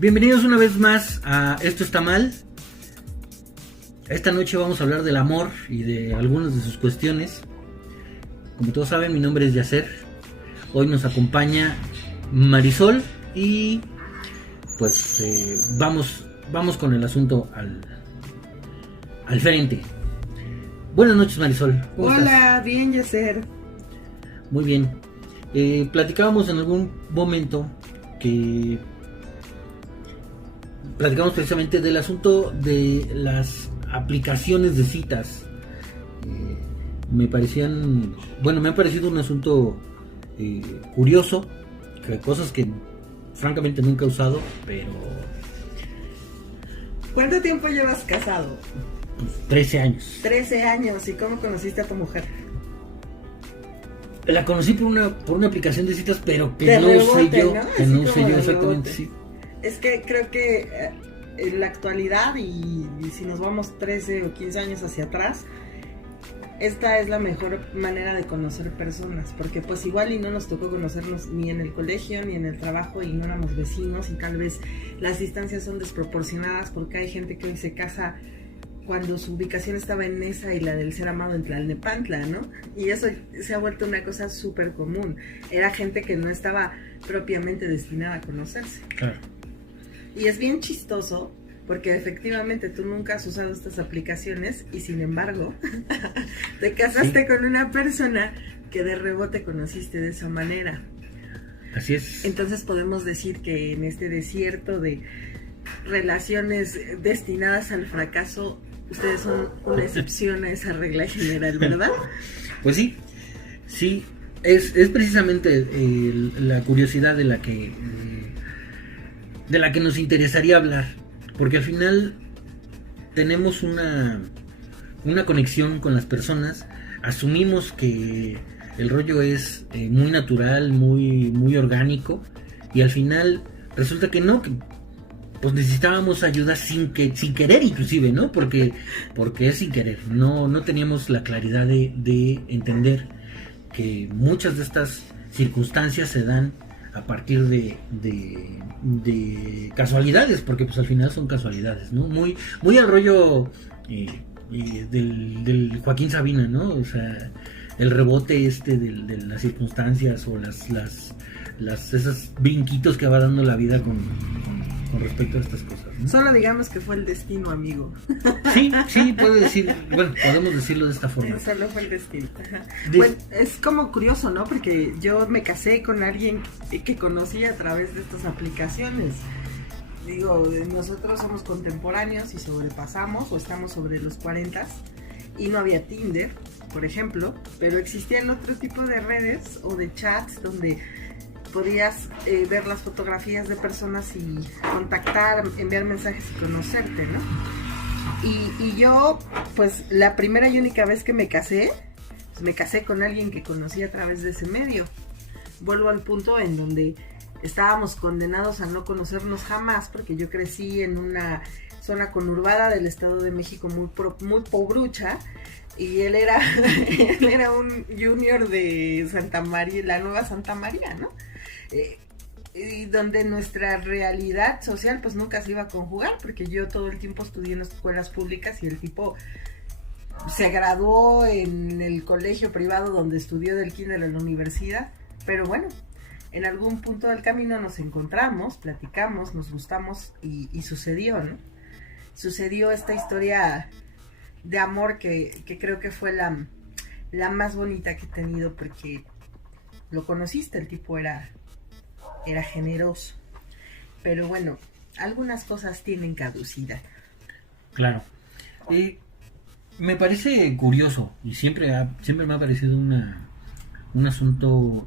Bienvenidos una vez más a Esto está mal. Esta noche vamos a hablar del amor y de algunas de sus cuestiones. Como todos saben, mi nombre es Yacer. Hoy nos acompaña Marisol y pues vamos con el asunto al frente. Buenas noches, Marisol. ¿Cómo estás? Bien, Yacer. Muy bien. Platicábamos en algún momento que platicamos precisamente del asunto de las aplicaciones de citas. Me ha parecido un asunto curioso, cosas que francamente nunca he usado, pero... ¿Cuánto tiempo llevas casado? Pues, 13 años. 13 años, ¿y cómo conociste a tu mujer? La conocí por una aplicación de citas, pero que de no rebote, usé yo, ¿no? que Así no usé como yo de exactamente, rebote. sí. Es que creo que en la actualidad y si nos vamos 13 o 15 años hacia atrás, esta es la mejor manera de conocer personas, porque pues igual y no nos tocó conocernos ni en el colegio ni en el trabajo y no éramos vecinos y tal vez las distancias son desproporcionadas porque hay gente que hoy se casa cuando su ubicación estaba en Nesa y la del ser amado en Tlalnepantla, ¿no? Y eso se ha vuelto una cosa súper común. Era gente que no estaba propiamente destinada a conocerse. Claro. Y es bien chistoso porque efectivamente tú nunca has usado estas aplicaciones y sin embargo te casaste con una persona que de rebote conociste de esa manera. Así es. Entonces podemos decir que en este desierto de relaciones destinadas al fracaso, ustedes son una excepción a esa regla general, ¿verdad? Pues sí, es precisamente la curiosidad de la que nos interesaría hablar, porque al final tenemos una conexión con las personas, asumimos que el rollo es muy natural, muy orgánico, y al final resulta que no, que pues necesitábamos ayuda sin querer inclusive, ¿no? Porque es sin querer, no teníamos la claridad de entender que muchas de estas circunstancias se dan a partir de casualidades, porque pues al final son casualidades, ¿no? Muy al rollo del Joaquín Sabina, ¿no? O sea, el rebote de las circunstancias o esos brinquitos que va dando la vida con respecto a estas cosas, ¿no? Solo digamos que fue el destino, amigo. Sí, podemos decirlo de esta forma. Solo fue el destino. Bueno, es como curioso, ¿no? Porque yo me casé con alguien que conocí a través de estas aplicaciones. Digo, nosotros somos contemporáneos y sobrepasamos o estamos sobre los 40 y no había Tinder, por ejemplo, pero existían otro tipo de redes o de chats donde podías ver las fotografías de personas y contactar, enviar mensajes y conocerte, ¿no? Y yo, pues la primera y única vez que me casé con alguien que conocí a través de ese medio. Vuelvo al punto en donde estábamos condenados a no conocernos jamás, porque yo crecí en una zona conurbada del Estado de México muy pobrucha, y él era un junior de Santa María, la Nueva Santa María, ¿no? Y donde nuestra realidad social pues nunca se iba a conjugar, porque yo todo el tiempo estudié en escuelas públicas y el tipo se graduó en el colegio privado donde estudió del kinder a la universidad, pero bueno, en algún punto del camino nos encontramos, platicamos, nos gustamos y sucedió, ¿no? Sucedió esta historia de amor que creo que fue la más bonita que he tenido, porque lo conociste, el tipo era generoso, pero bueno, algunas cosas tienen caducidad. Claro. Me parece curioso y siempre me ha parecido un asunto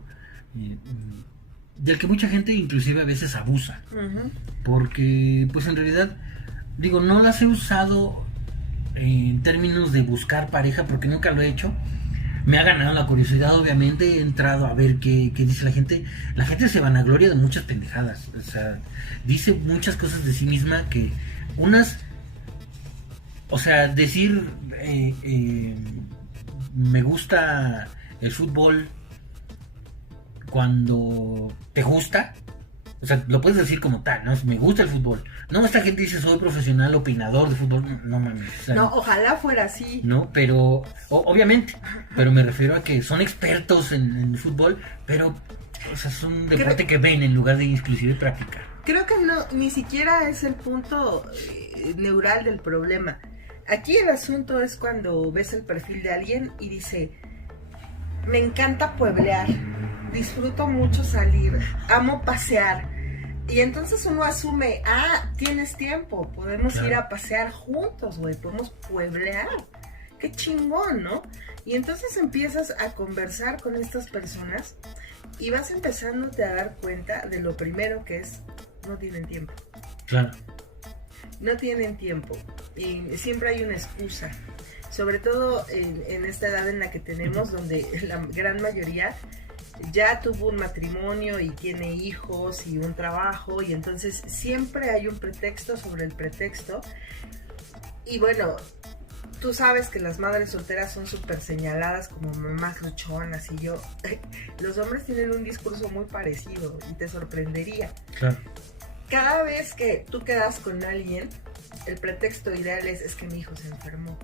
del que mucha gente inclusive a veces abusa, porque pues en realidad digo, no las he usado en términos de buscar pareja porque nunca lo he hecho. Me ha ganado la curiosidad, obviamente, he entrado a ver qué dice la gente. La gente se vanagloria de muchas pendejadas, o sea, dice muchas cosas de sí misma que unas, o sea, decir me gusta el fútbol cuando te gusta, O sea, lo puedes decir como tal, ¿no? Me gusta el fútbol. No, esta gente dice soy profesional, opinador de fútbol. No mames. O sea, no, ojalá fuera así. No, pero, obviamente, pero me refiero a que son expertos en fútbol, pero, o sea, es un deporte que ven en lugar de inclusive practicar. Creo que no, ni siquiera es el punto neural del problema. Aquí el asunto es cuando ves el perfil de alguien y dice, me encanta pueblear, disfruto mucho salir, amo pasear. Y entonces uno asume, tienes tiempo, podemos ir a pasear juntos, güey, podemos pueblear. Qué chingón, ¿no? Y entonces empiezas a conversar con estas personas y vas empezándote a dar cuenta de lo primero que es, no tienen tiempo. Claro. No tienen tiempo y siempre hay una excusa, sobre todo en esta edad en la que tenemos, donde la gran mayoría ya tuvo un matrimonio y tiene hijos y un trabajo, y entonces siempre hay un pretexto sobre el pretexto. Y bueno, tú sabes que las madres solteras son súper señaladas como mamás luchonas, y los hombres tienen un discurso muy parecido y te sorprendería. Claro. Cada vez que tú quedas con alguien, el pretexto ideal es que mi hijo se enfermó.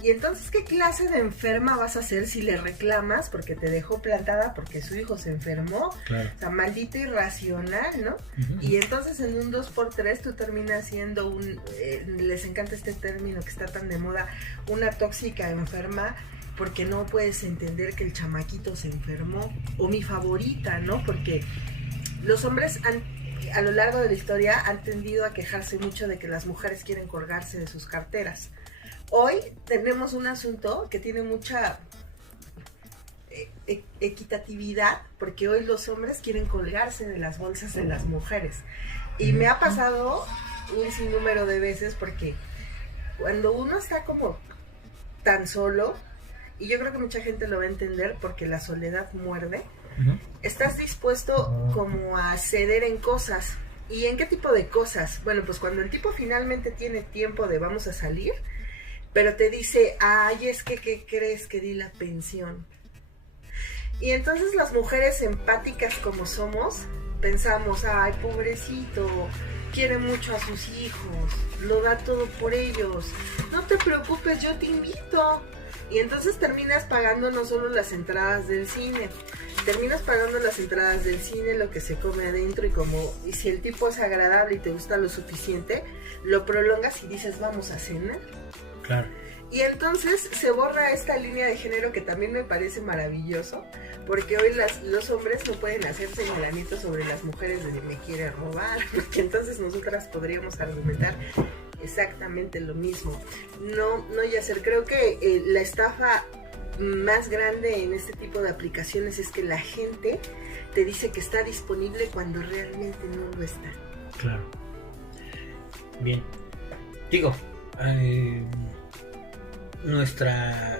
Y entonces, ¿qué clase de enferma vas a hacer si le reclamas porque te dejó plantada porque su hijo se enfermó? Claro. O sea, maldito irracional, ¿no? Uh-huh. Y entonces en un 2x3 tú terminas siendo les encanta este término que está tan de moda, una tóxica enferma, porque no puedes entender que el chamaquito se enfermó. O mi favorita, ¿no? Porque los hombres a lo largo de la historia han tendido a quejarse mucho de que las mujeres quieren colgarse de sus carteras. Hoy tenemos un asunto que tiene mucha equitatividad, porque hoy los hombres quieren colgarse de las bolsas de las mujeres. Y me ha pasado un sinnúmero de veces, porque cuando uno está como tan solo, y yo creo que mucha gente lo va a entender porque la soledad muerde, estás dispuesto como a ceder en cosas. ¿Y en qué tipo de cosas? Bueno, pues cuando el tipo finalmente tiene tiempo de vamos a salir, pero te dice, es que ¿qué crees? Que di la pensión. Y entonces las mujeres empáticas como somos, pensamos, pobrecito, quiere mucho a sus hijos, lo da todo por ellos, no te preocupes, yo te invito. Y entonces terminas pagando no solo las entradas del cine, terminas pagando las entradas del cine, lo que se come adentro, y si el tipo es agradable y te gusta lo suficiente, lo prolongas y dices, vamos a cenar. Claro. Y entonces se borra esta línea de género, que también me parece maravilloso, porque hoy los hombres no pueden hacer señalamientos sobre las mujeres de me quiere robar, porque entonces nosotras podríamos argumentar exactamente lo mismo. No, Yasser, creo que la estafa más grande en este tipo de aplicaciones es que la gente te dice que está disponible cuando realmente no lo está. Claro. Bien. Digo, nuestra,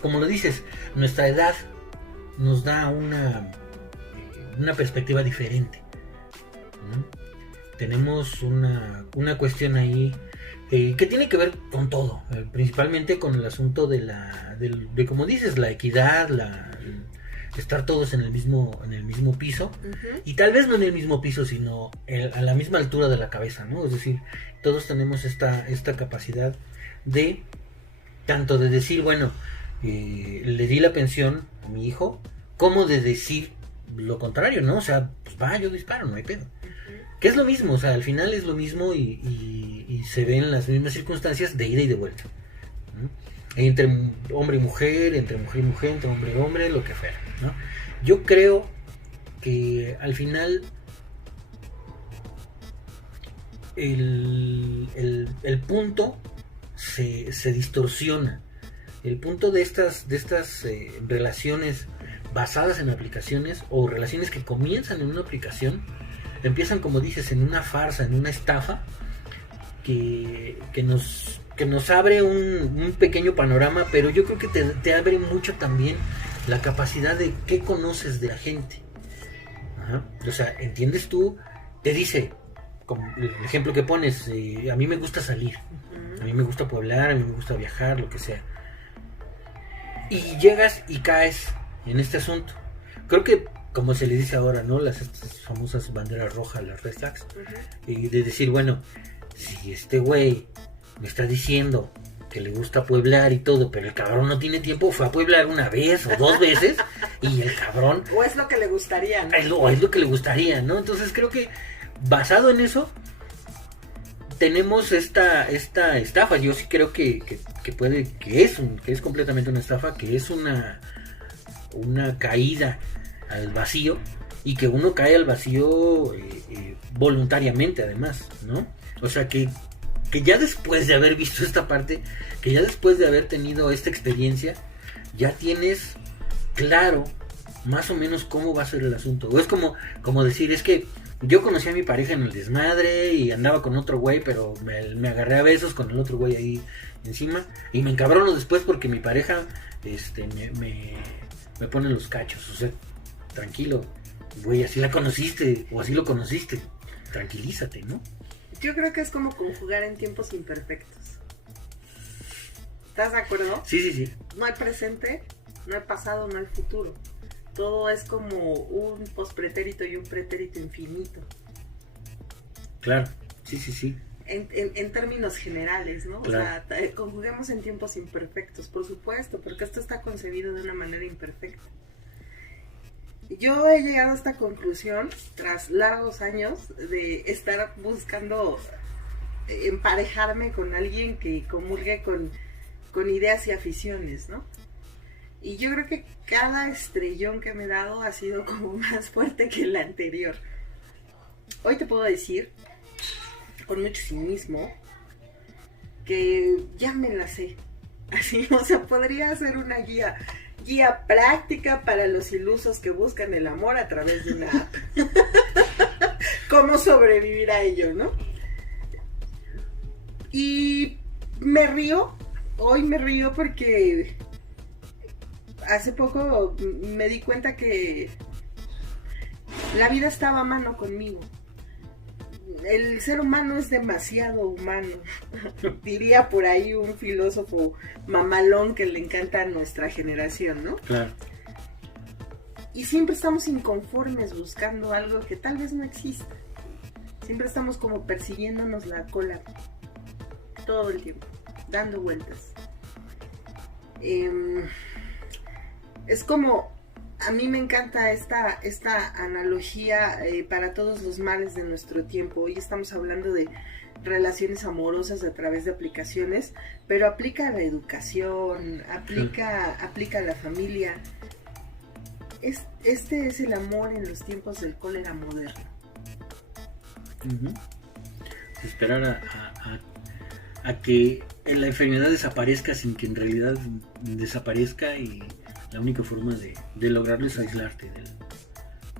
como lo dices, nuestra edad nos da una perspectiva diferente, ¿no? Tenemos una cuestión ahí que tiene que ver con todo, principalmente con el asunto de como dices, la equidad, estar todos en el mismo piso, y tal vez no en el mismo piso, sino a la misma altura de la cabeza, ¿no? Es decir, todos tenemos esta capacidad de tanto de decir, bueno, le di la pensión a mi hijo, como de decir lo contrario, ¿no? O sea, pues yo disparo, no hay pedo. Que es lo mismo, o sea, al final es lo mismo y se ven las mismas circunstancias de ida y de vuelta, ¿no? Entre hombre y mujer, entre mujer y mujer, entre hombre y hombre, lo que fuera, ¿no? Yo creo que al final el punto se distorsiona. El punto de estas relaciones basadas en aplicaciones, o relaciones que comienzan en una aplicación, empiezan, como dices, en una farsa, en una estafa que nos abre un pequeño panorama, pero yo creo que te abre mucho también la capacidad de qué conoces de la gente. Ajá. O sea, entiendes tú, te dice, como el ejemplo que pones, a mí me gusta salir, a mí me gusta pueblar, a mí me gusta viajar, lo que sea. Y llegas y caes en este asunto. Creo que como se le dice ahora, ¿no? Estas famosas banderas rojas, las red flags. Y de decir, bueno, si este güey me está diciendo que le gusta pueblar y todo, pero el cabrón no tiene tiempo, fue a pueblar una vez o 2 veces, y el cabrón... O es lo que le gustaría, ¿no? Es lo que le gustaría, ¿no? Entonces creo que basado en eso, tenemos esta estafa. Yo sí creo que es completamente una estafa, que es una caída al vacío, y que uno cae al vacío voluntariamente, además, ¿no? O sea que ya después de haber visto esta parte, que ya después de haber tenido esta experiencia, ya tienes claro más o menos cómo va a ser el asunto. O es como decir, es que yo conocí a mi pareja en el desmadre y andaba con otro güey, pero me agarré a besos con el otro güey ahí encima, y me encabrono después porque mi pareja me pone los cachos. O sea, tranquilo, güey, así la conociste o así lo conociste, tranquilízate, ¿no? Yo creo que es como conjugar en tiempos imperfectos. ¿Estás de acuerdo? Sí. No hay presente, no hay pasado, no hay futuro. Todo es como un pospretérito y un pretérito infinito. Claro, sí. En términos generales, ¿no? Claro. O sea, conjuguemos en tiempos imperfectos, por supuesto, porque esto está concebido de una manera imperfecta. Yo he llegado a esta conclusión tras largos años de estar buscando emparejarme con alguien que comulgue con ideas y aficiones, ¿no? Y yo creo que cada estrellón que me he dado ha sido como más fuerte que el anterior. Hoy te puedo decir, con mucho cinismo, que ya me la sé. Así, o sea, podría ser una guía práctica para los ilusos que buscan el amor a través de una app. Cómo sobrevivir a ello, ¿no? Y hoy me río porque hace poco me di cuenta que la vida estaba a mano conmigo. El ser humano es demasiado humano, diría por ahí un filósofo mamalón que le encanta a nuestra generación, ¿no? Claro. Y siempre estamos inconformes buscando algo que tal vez no exista. Siempre estamos como persiguiéndonos la cola todo el tiempo, dando vueltas. Es como... A mí me encanta esta analogía para todos los males de nuestro tiempo. Hoy estamos hablando de relaciones amorosas a través de aplicaciones, pero aplica a la educación, aplica a la familia. Este es el amor en los tiempos del cólera moderno. Esperar a que la enfermedad desaparezca sin que en realidad desaparezca, y la única forma de lograrlo es aislarte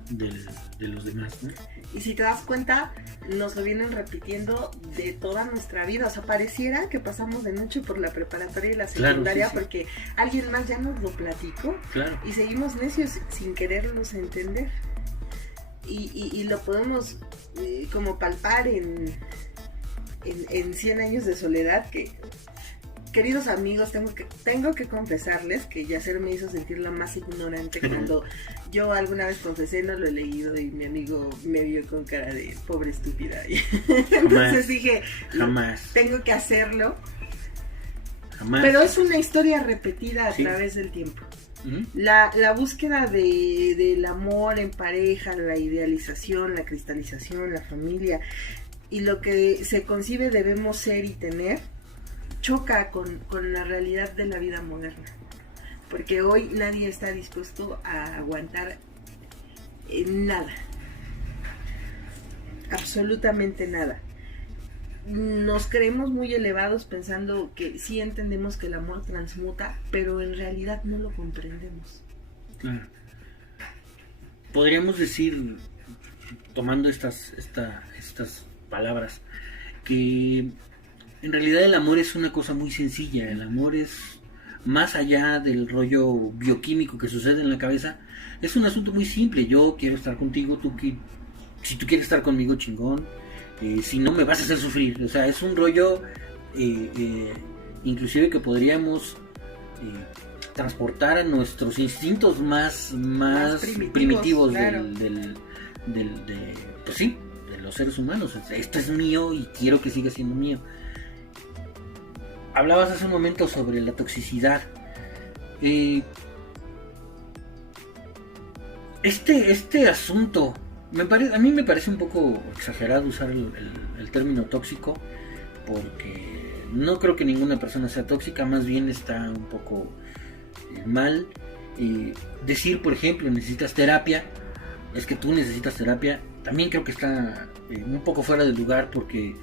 de los demás, ¿no? Y si te das cuenta, nos lo vienen repitiendo de toda nuestra vida. O sea, pareciera que pasamos de noche por la preparatoria y la secundaria, claro, sí. Porque alguien más ya nos lo platicó. Claro. Y seguimos necios sin querernos entender. Y lo podemos como palpar en 100 años de soledad, que... Queridos amigos, tengo que confesarles que Yacer me hizo sentir la más ignorante cuando yo alguna vez confesé, no lo he leído, y mi amigo me vio con cara de pobre estúpida. Entonces dije, jamás tengo que hacerlo. Jamás. Pero es una historia repetida a través del tiempo. La búsqueda del amor en pareja, la idealización, la cristalización, la familia y lo que se concibe debemos ser y tener, choca con la realidad de la vida moderna, porque hoy nadie está dispuesto a aguantar nada, absolutamente nada. Nos creemos muy elevados pensando que sí entendemos que el amor transmuta, pero en realidad no lo comprendemos. Claro. Podríamos decir, tomando estas palabras, que en realidad el amor es una cosa muy sencilla. El amor es más allá del rollo bioquímico que sucede en la cabeza. Es un asunto muy simple. Yo quiero estar contigo, si tú quieres estar conmigo, chingón. Si no, me vas a hacer sufrir. O sea, es un rollo inclusive que podríamos transportar a nuestros instintos más primitivos claro. pues sí, de los seres humanos. Esto es mío y quiero que siga siendo mío. Hablabas hace un momento sobre la toxicidad. Este asunto, a mí me parece un poco exagerado usar el término tóxico, porque no creo que ninguna persona sea tóxica, más bien está un poco mal. Decir, por ejemplo, necesitas terapia, es que tú necesitas terapia, también creo que está un poco fuera de lugar, porque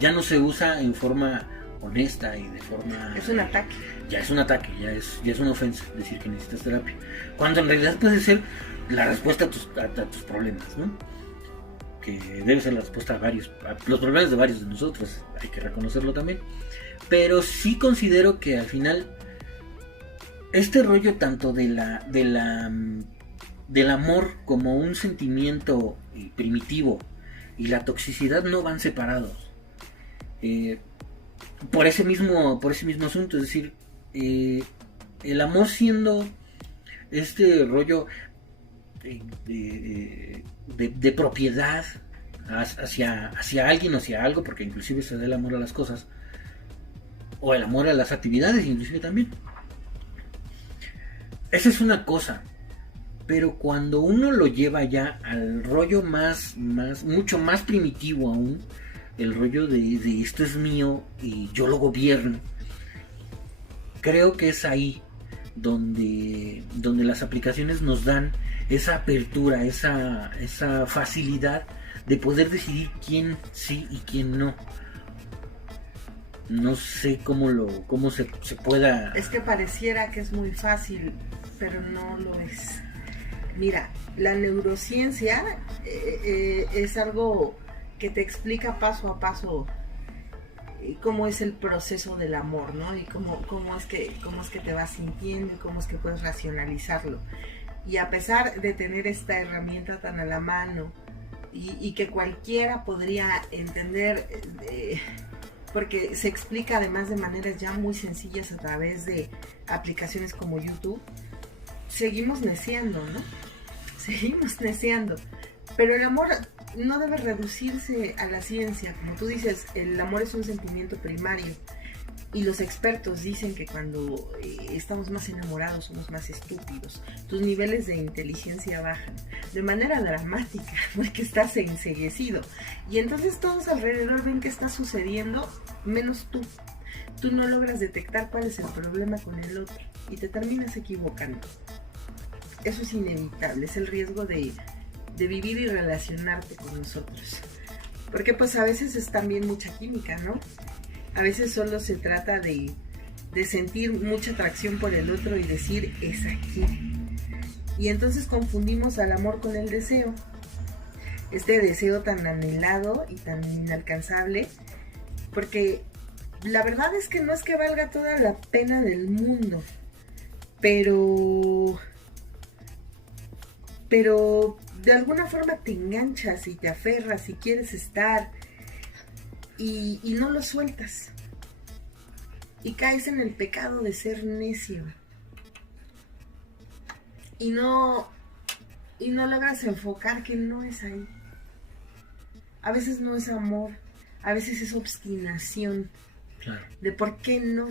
ya no se usa en forma honesta y de forma... Es un ataque. Ya es un ataque, ya es una ofensa decir que necesitas terapia, cuando en realidad puede ser la respuesta a tus problemas, ¿no? Que debe ser la respuesta a los problemas de varios de nosotros, hay que reconocerlo también. Pero sí considero que al final este rollo tanto del amor como un sentimiento primitivo y la toxicidad no van separados. Por ese mismo asunto, es decir, el amor siendo este rollo de propiedad hacia alguien o hacia algo, porque inclusive se da el amor a las cosas, o el amor a las actividades inclusive también. Esa es una cosa, pero cuando uno lo lleva ya al rollo mucho más primitivo aún, el rollo de esto es mío y yo lo gobierno, creo que es ahí donde las aplicaciones nos dan esa apertura, esa facilidad de poder decidir quién sí y quién no. No sé cómo se pueda... Es que pareciera que es muy fácil, pero no lo es. Mira, la neurociencia es algo que te explica paso a paso cómo es el proceso del amor, ¿no? Y cómo es que te vas sintiendo y cómo es que puedes racionalizarlo. Y a pesar de tener esta herramienta tan a la mano y que cualquiera podría entender, porque se explica además de maneras ya muy sencillas a través de aplicaciones como YouTube, seguimos neciando, ¿no? Seguimos neciando. Pero el amor no debe reducirse a la ciencia. Como tú dices, el amor es un sentimiento primario. Y los expertos dicen que cuando estamos más enamorados somos más estúpidos. Tus niveles de inteligencia bajan de manera dramática porque estás enceguecido. Y entonces todos alrededor ven qué está sucediendo, menos tú. Tú no logras detectar cuál es el problema con el otro y te terminas equivocando. Eso es inevitable, es el riesgo de vivir y relacionarte con nosotros. Porque pues a veces es también mucha química, ¿no? A veces solo se trata de sentir mucha atracción por el otro y decir, es aquí. Y entonces confundimos al amor con el deseo. Este deseo tan anhelado y tan inalcanzable. Porque la verdad es que no es que valga toda la pena del mundo. Pero de alguna forma te enganchas y te aferras y quieres estar y no lo sueltas y caes en el pecado de ser necio y no logras enfocar que no es ahí. A veces no es amor, a veces es obstinación. Claro. De por qué no,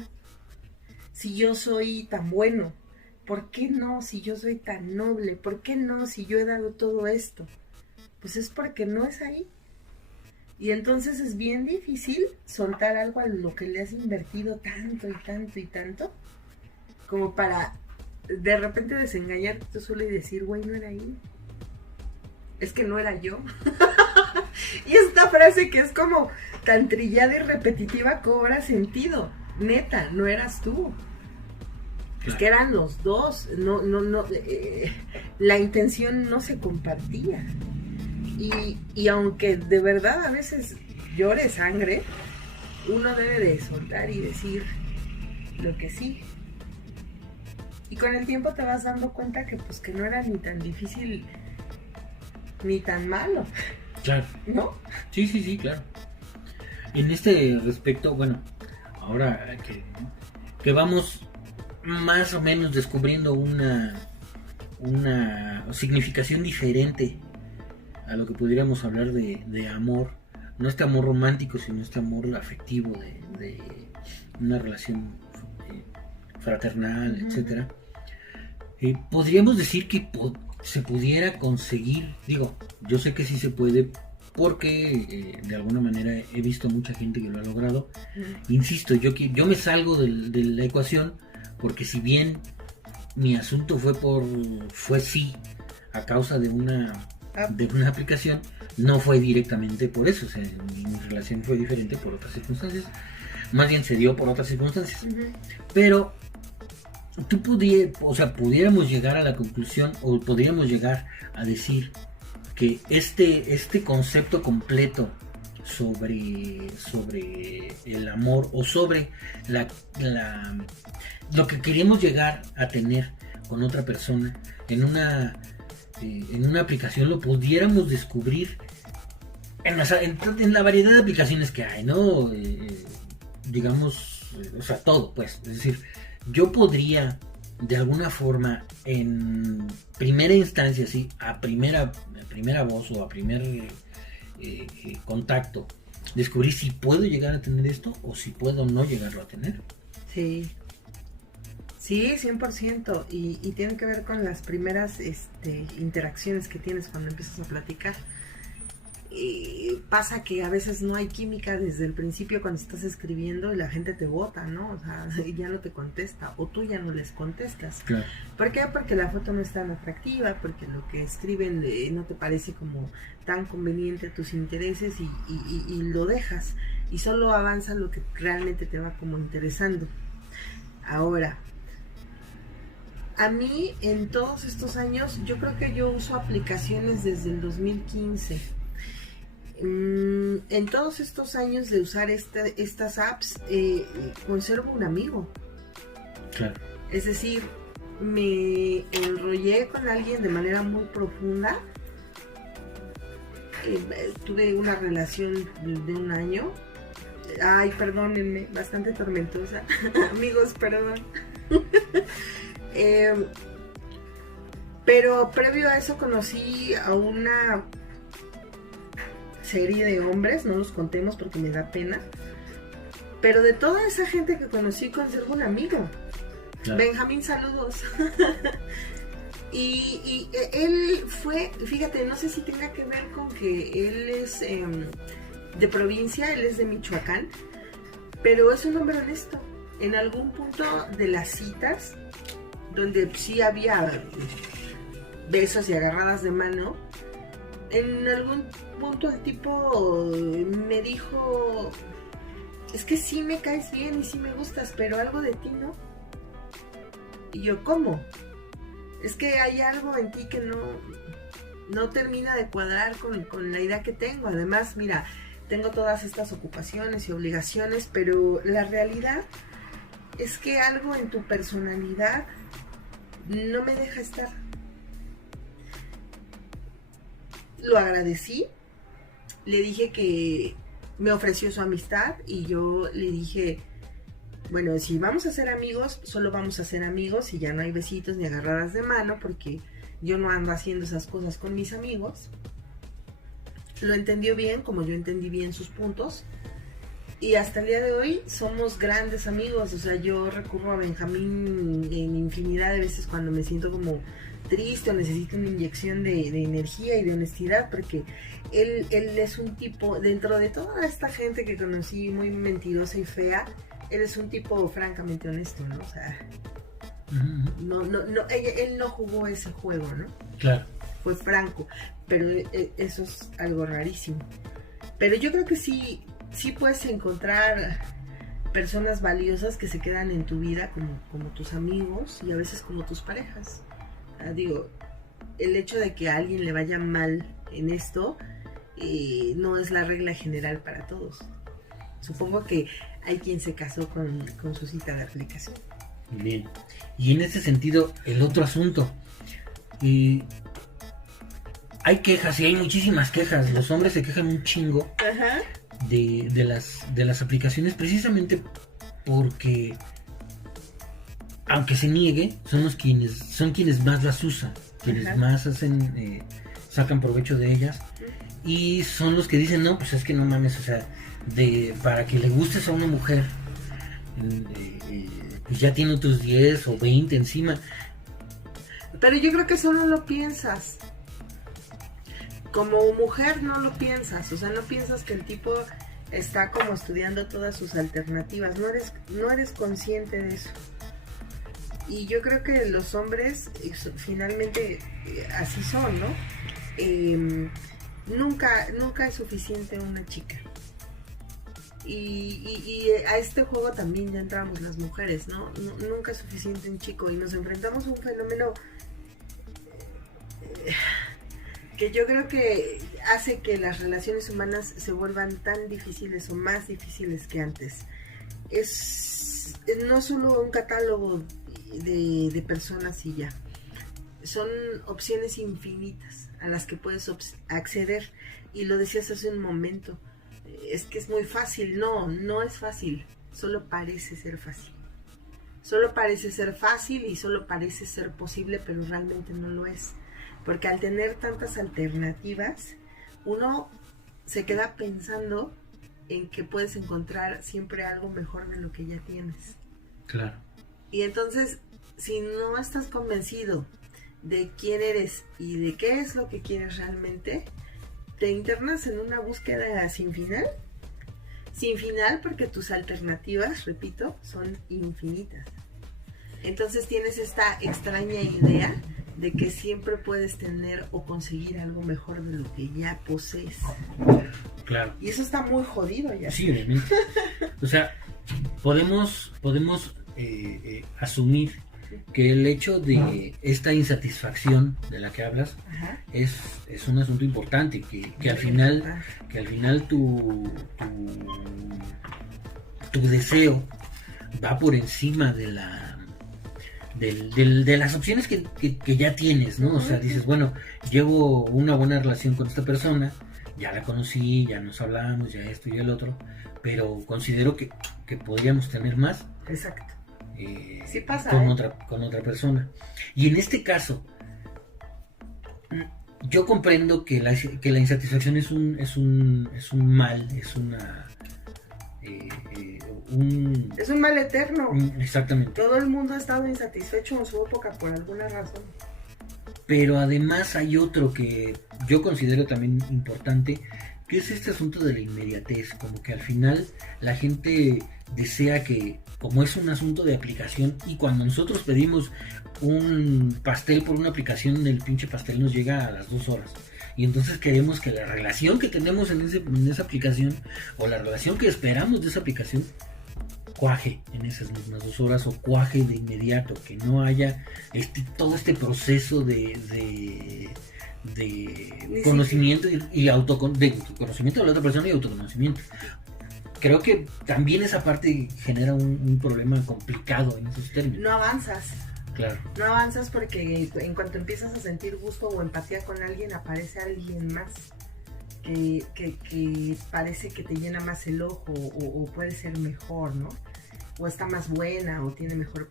si yo soy tan bueno. ¿Por qué no si yo soy tan noble? ¿Por qué no si yo he dado todo esto? Pues es porque no es ahí. Y entonces es bien difícil soltar algo a lo que le has invertido tanto y tanto y tanto, como para de repente desengañarte tú solo y decir, güey, no era ahí. Es que no era yo. Y esta frase que es como tan trillada y repetitiva cobra sentido. Neta, no eras tú. Es que eran los dos, la intención no se compartía. Y aunque de verdad a veces llore sangre, uno debe de soltar y decir lo que sí. Y con el tiempo te vas dando cuenta que pues que no era ni tan difícil ni tan malo. Claro. ¿No? Sí, claro. En este respecto, bueno, ahora que vamos más o menos descubriendo una significación diferente a lo que pudiéramos hablar de amor, no este amor romántico, sino este amor afectivo de una relación fraternal, etcétera. Podríamos decir que se pudiera conseguir, digo, yo sé que sí se puede, porque de alguna manera he visto mucha gente que lo ha logrado. Insisto, yo me salgo de la ecuación, porque si bien mi asunto fue sí a causa de una aplicación, no fue directamente por eso. O sea, mi relación fue diferente por otras circunstancias, más bien se dio por otras circunstancias. Pero pudiéramos llegar a la conclusión, o podríamos llegar a decir que este concepto completo sobre el amor, o sobre lo que queremos llegar a tener con otra persona en una aplicación, lo pudiéramos descubrir en la variedad de aplicaciones que hay, ¿no? Digamos, o sea, todo, pues. Es decir, yo podría, de alguna forma, en primera instancia, sí, a primera voz o a primer contacto, descubrir si puedo llegar a tener esto o si puedo no llegarlo a tener. Sí, 100%, y tiene que ver con las primeras interacciones que tienes cuando empiezas a platicar. Y pasa que a veces no hay química desde el principio cuando estás escribiendo, y la gente te bota, ¿no? O sea, ya no te contesta, o tú ya no les contestas. Claro. ¿Por qué? Porque la foto no es tan atractiva, porque lo que escriben no te parece como tan conveniente a tus intereses, y lo dejas, y solo avanza lo que realmente te va como interesando. Ahora, a mí en todos estos años, yo creo que yo uso aplicaciones desde el 2015. En todos estos años de usar estas apps, conservo un amigo. Claro. Es decir, me enrollé con alguien de manera muy profunda. Tuve una relación de un año. Ay, perdónenme, bastante tormentosa. Amigos, perdón. Pero previo a eso conocí a una serie de hombres, no los contemos porque me da pena, pero de toda esa gente que conocí conservo un amigo. Claro. Benjamín, saludos. y él fue, fíjate, no sé si tenga que ver con que él es de provincia, él es de Michoacán, pero es un hombre honesto. En algún punto de las citas, donde sí había besos y agarradas de mano, en algún punto el tipo me dijo: es que sí me caes bien y sí me gustas, pero algo de ti no. Y yo, ¿cómo? Es que hay algo en ti que no termina de cuadrar con la idea que tengo. Además, mira, tengo todas estas ocupaciones y obligaciones, pero la realidad es que algo en tu personalidad no me deja estar. Lo agradecí, le dije que me ofreció su amistad, y yo le dije: bueno, si vamos a ser amigos, solo vamos a ser amigos, y ya no hay besitos ni agarradas de mano, porque yo no ando haciendo esas cosas con mis amigos. Lo entendió bien, como yo entendí bien sus puntos, y hasta el día de hoy somos grandes amigos. O sea, yo recurro a Benjamín en infinidad de veces cuando me siento como triste o necesito una inyección de energía y de honestidad, porque él es un tipo, dentro de toda esta gente que conocí muy mentirosa y fea, él es un tipo francamente honesto, ¿no? O sea, él no jugó ese juego, ¿no? Claro. Fue franco, pero eso es algo rarísimo. Pero yo creo que sí puedes encontrar personas valiosas que se quedan en tu vida como tus amigos, y a veces como tus parejas. Digo, el hecho de que a alguien le vaya mal en esto no es la regla general para todos. Supongo que hay quien se casó con su cita de aplicación. Bien. Y en ese sentido, el otro asunto. Hay quejas, y hay muchísimas quejas. Los hombres se quejan un chingo. Ajá. de las aplicaciones, precisamente porque aunque se niegue, son quienes más las usan, quienes más sacan provecho de ellas, y son los que dicen, no, pues es que no mames, o sea, para que le gustes a una mujer, pues ya tiene otros 10 o 20 encima. Pero yo creo que eso no lo piensas. Como mujer no lo piensas, o sea, no piensas que el tipo está como estudiando todas sus alternativas, no eres consciente de eso. Y yo creo que los hombres finalmente así son, ¿no? Nunca es suficiente una chica. Y a este juego también ya entramos las mujeres, ¿no? Nunca es suficiente un chico, y nos enfrentamos a un fenómeno que yo creo que hace que las relaciones humanas se vuelvan tan difíciles o más difíciles que antes. Es no solo un catálogo de personas y ya, son opciones infinitas a las que puedes acceder, y lo decías hace un momento, es que es muy fácil. No es fácil, solo parece ser fácil. Solo parece ser fácil y solo parece ser posible, pero realmente no lo es. Porque al tener tantas alternativas, uno se queda pensando en que puedes encontrar siempre algo mejor de lo que ya tienes. Claro. Y entonces, si no estás convencido de quién eres y de qué es lo que quieres realmente, te internas en una búsqueda sin final. Sin final, porque tus alternativas, repito, son infinitas. Entonces tienes esta extraña idea de que siempre puedes tener o conseguir algo mejor de lo que ya posees. Claro. Y eso está muy jodido ya. Sí, obviamente. O sea, podemos asumir que el hecho de esta insatisfacción de la que hablas, ajá, es un asunto importante, que al final tu deseo va por encima de las opciones que ya tienes, ¿no? O sea, dices, bueno, llevo una buena relación con esta persona, ya la conocí, ya nos hablamos, ya esto y el otro, pero considero que podríamos tener más. Exacto. Sí pasa, con otra persona. Y en este caso, yo comprendo que la insatisfacción es un mal, es un mal eterno. Exactamente. Todo el mundo ha estado insatisfecho en su época por alguna razón. Pero además hay otro que yo considero también importante, que es este asunto de la inmediatez. Como que al final la gente desea que, como es un asunto de aplicación, y cuando nosotros pedimos un pastel por una aplicación, el pinche pastel nos llega a las 2 horas. Y entonces queremos que la relación que tenemos en esa aplicación, o la relación que esperamos de esa aplicación, cuaje en esas mismas 2 horas, o cuaje de inmediato, que no haya todo este proceso de conocimiento y conocimiento de la otra persona y autoconocimiento. Creo que también esa parte genera un problema complicado en esos términos. No avanzas. Claro. No avanzas porque en cuanto empiezas a sentir gusto o empatía con alguien, aparece alguien más que parece que te llena más el ojo, o puede ser mejor, ¿no? O está más buena, o tiene mejor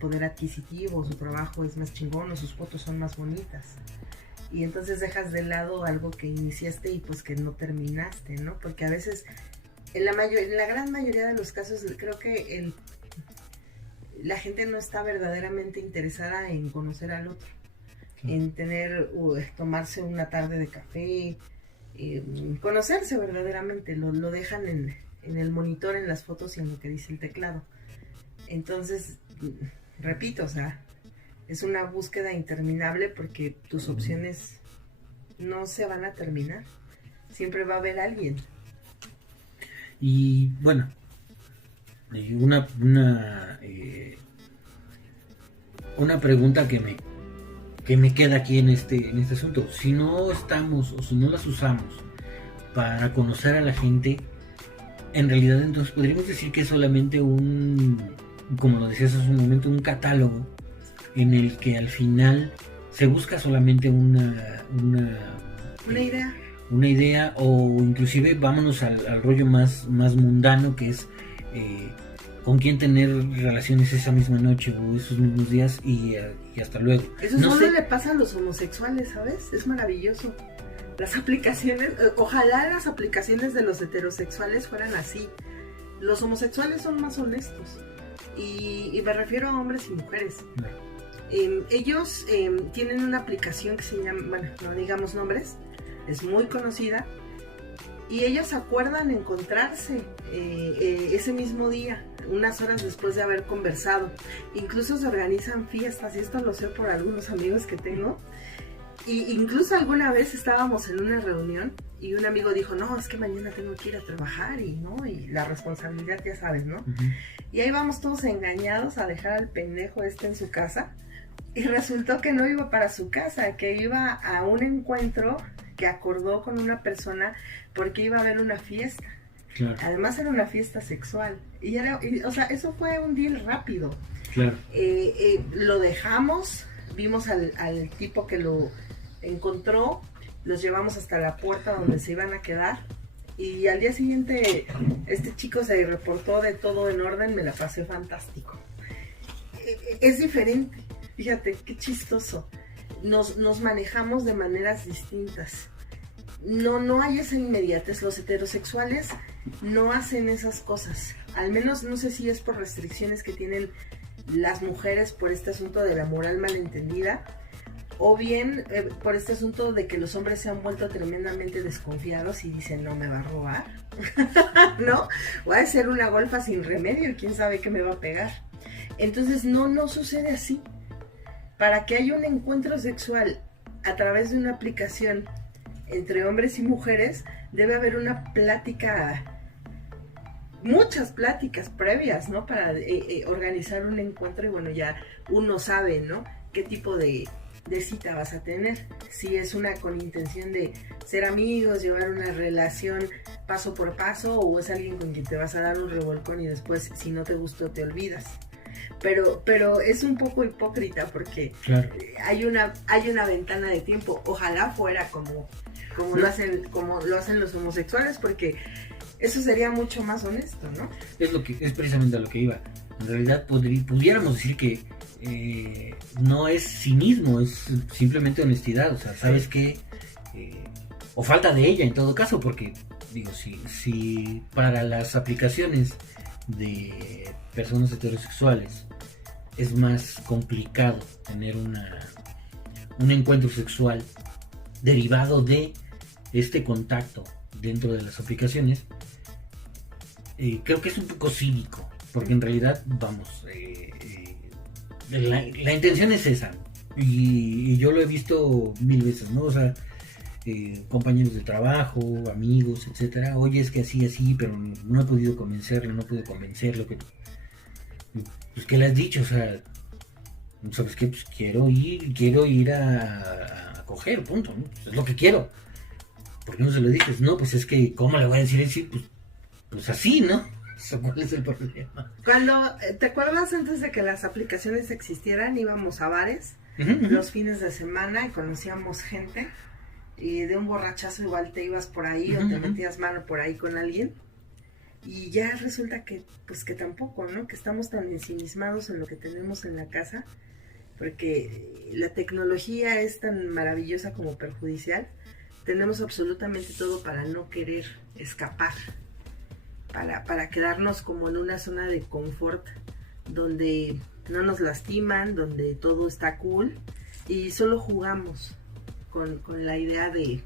poder adquisitivo, su trabajo es más chingón, o sus fotos son más bonitas. Y entonces dejas de lado algo que iniciaste y pues que no terminaste, ¿no? Porque a veces, en la gran mayoría de los casos, creo que la gente no está verdaderamente interesada en conocer al otro, en tomarse una tarde de café, conocerse verdaderamente. Lo dejan en el monitor, en las fotos y en lo que dice el teclado. Entonces, repito, o sea, es una búsqueda interminable porque tus opciones no se van a terminar. Siempre va a haber alguien. Y bueno, una pregunta que me queda aquí en este asunto: si no estamos, o si no las usamos para conocer a la gente, en realidad entonces podríamos decir que es solamente como lo decías hace un momento, un catálogo en el que al final se busca solamente una idea. Una idea, o inclusive vámonos al rollo más mundano, que es con quién tener relaciones esa misma noche o esos mismos días y hasta luego. Eso no solo le pasa a los homosexuales, ¿sabes? Es maravilloso. Las aplicaciones, ojalá las aplicaciones de los heterosexuales fueran así. Los homosexuales son más honestos y me refiero a hombres y mujeres. No. Ellos tienen una aplicación que se llama, bueno, no digamos nombres, es muy conocida y ellos acuerdan encontrarse ese mismo día, unas horas después de haber conversado. Incluso se organizan fiestas y esto lo sé por algunos amigos que tengo. Y incluso alguna vez estábamos en una reunión y un amigo dijo, no, es que mañana tengo que ir a trabajar y la responsabilidad ya sabes, ¿no? Uh-huh. Y ahí vamos todos engañados a dejar al pendejo en su casa y resultó que no iba para su casa, que iba a un encuentro que acordó con una persona porque iba a haber una fiesta. Claro. Además era una fiesta sexual o sea, eso fue un deal rápido. Claro. Lo dejamos, vimos al tipo que lo encontró, los llevamos hasta la puerta donde se iban a quedar y al día siguiente este chico se reportó de todo en orden, me la pasé fantástico. Es diferente, fíjate qué chistoso, nos manejamos de maneras distintas, no hay esa inmediatez. Los heterosexuales no hacen esas cosas, al menos no sé si es por restricciones que tienen las mujeres por este asunto de la moral malentendida, o bien por este asunto de que los hombres se han vuelto tremendamente desconfiados y dicen, no me va a robar, ¿no? Va a ser una golfa sin remedio y quién sabe qué me va a pegar. Entonces no sucede así. Para que haya un encuentro sexual a través de una aplicación entre hombres y mujeres, debe haber una plática, muchas pláticas previas, ¿no? Para organizar un encuentro y bueno, ya uno sabe, ¿no? Qué tipo de cita vas a tener, si es una con intención de ser amigos, llevar una relación paso por paso, o es alguien con quien te vas a dar un revolcón y después si no te gustó te olvidas. Pero es un poco hipócrita porque claro, hay una ventana de tiempo. Ojalá fuera como lo hacen los homosexuales, porque eso sería mucho más honesto, ¿no? Es precisamente a lo que iba. En realidad pudiéramos decir que no es cinismo, es simplemente honestidad. O sea, sabes que o falta de ella en todo caso, porque digo, si para las aplicaciones de personas heterosexuales es más complicado tener un encuentro sexual derivado de este contacto dentro de las aplicaciones, creo que es un poco cínico, porque en realidad, vamos, la intención es esa, y yo lo he visto mil veces, ¿no? O sea, compañeros de trabajo, amigos, etcétera, oye, es que así, pero no he podido convencerlo, pues, ¿qué le has dicho? O sea, ¿sabes qué? Pues quiero ir a coger, punto, ¿no? Es lo que quiero. ¿Por qué no se lo dices? No, pues es que, ¿cómo le voy a decir así? Pues así, ¿no? ¿Cuál es el problema? ¿Te acuerdas antes de que las aplicaciones existieran? Íbamos a bares los fines de semana y conocíamos gente, y de un borrachazo igual te ibas por ahí o te metías mano por ahí con alguien, y ya resulta que tampoco, ¿no? Que estamos tan ensimismados en lo que tenemos en la casa, porque la tecnología es tan maravillosa como perjudicial. Tenemos absolutamente todo para no querer escapar, para quedarnos como en una zona de confort donde no nos lastiman, donde todo está cool y solo jugamos con la idea de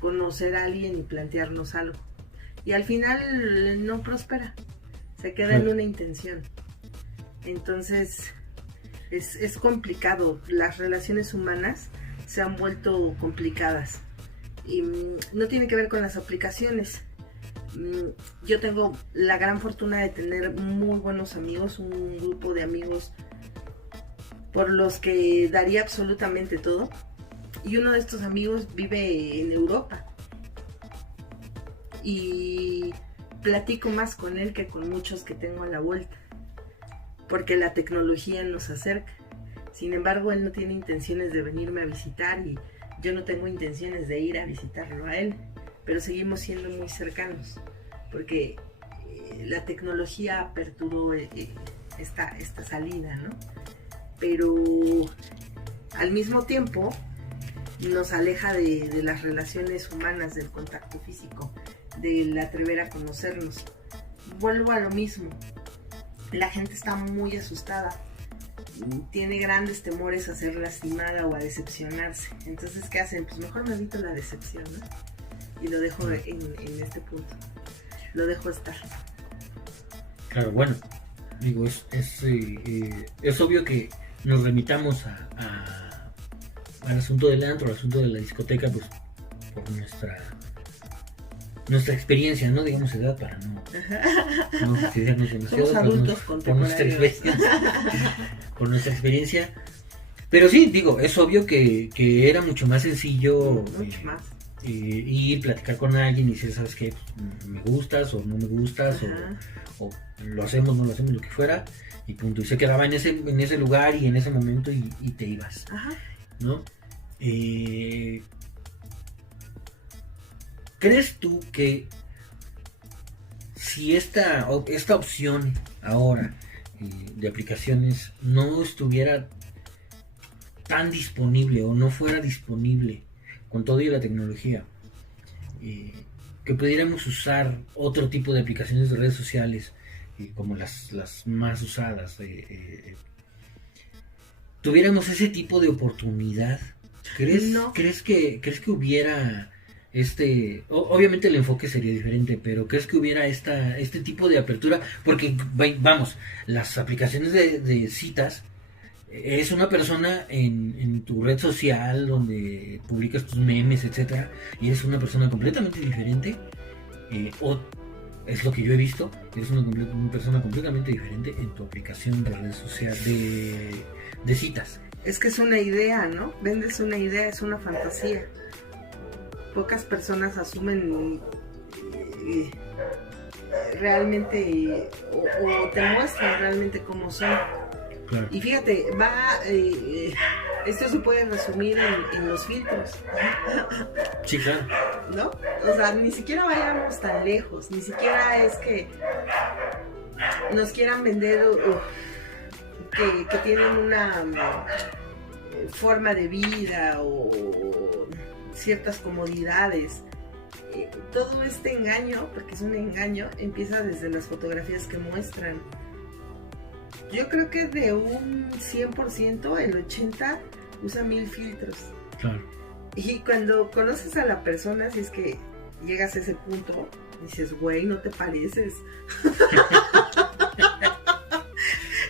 conocer a alguien y plantearnos algo. Y al final no prospera, se queda en una intención. Entonces es complicado, las relaciones humanas se han vuelto complicadas y no tiene que ver con las aplicaciones. Yo tengo la gran fortuna de tener muy buenos amigos, un grupo de amigos por los que daría absolutamente todo, y uno de estos amigos vive en Europa y platico más con él que con muchos que tengo a la vuelta, porque la tecnología nos acerca. Sin embargo, él no tiene intenciones de venirme a visitar y yo no tengo intenciones de ir a visitarlo a él, pero seguimos siendo muy cercanos, porque la tecnología aperturó esta salida, ¿no? Pero al mismo tiempo nos aleja de las relaciones humanas, del contacto físico, del atrever a conocernos. Vuelvo a lo mismo, la gente está muy asustada, tiene grandes temores a ser lastimada o a decepcionarse. Entonces, ¿qué hacen? Pues mejor me evito la decepción, ¿no? Y lo dejo en este punto, lo dejo estar. Claro, bueno, digo, es obvio que nos remitamos al asunto del antro, al asunto de la discoteca, pues por nuestra experiencia, no digamos edad para no fastidiarnos demasiado. Somos adultos contemporáneos. Por nuestra experiencia. Pero sí, digo, es obvio que era mucho más sencillo ir, platicar con alguien y decir, ¿sabes qué? Me gustas o no me gustas, o lo hacemos, no lo hacemos, lo que fuera, y punto. Y se quedaba en ese lugar y en ese momento y te ibas. Ajá. ¿No? ¿Crees tú que si esta opción ahora de aplicaciones no estuviera tan disponible o no fuera disponible con todo y la tecnología, que pudiéramos usar otro tipo de aplicaciones de redes sociales como las más usadas, tuviéramos ese tipo de oportunidad? ¿Crees que hubiera obviamente el enfoque sería diferente, pero crees que hubiera este tipo de apertura? Porque vamos, las aplicaciones de citas, eres una persona en tu red social donde publicas tus memes, etcétera, y eres una persona completamente diferente, o es lo que yo he visto, eres una persona completamente diferente en tu aplicación de redes sociales de citas. Es que es una idea, ¿no? Vendes una idea, es una fantasía. Pocas personas asumen realmente o te muestran realmente cómo son. Claro. Y fíjate, esto se puede resumir en los filtros. Sí, claro. ¿No? O sea, ni siquiera vayamos tan lejos, ni siquiera es que nos quieran vender que tienen una forma de vida o ciertas comodidades. Todo este engaño, porque es un engaño, empieza desde las fotografías que muestran. Yo creo que de un 100%, el 80% usa 1000 filtros. Claro. Y cuando conoces a la persona, si es que llegas a ese punto, dices, güey, no te pareces.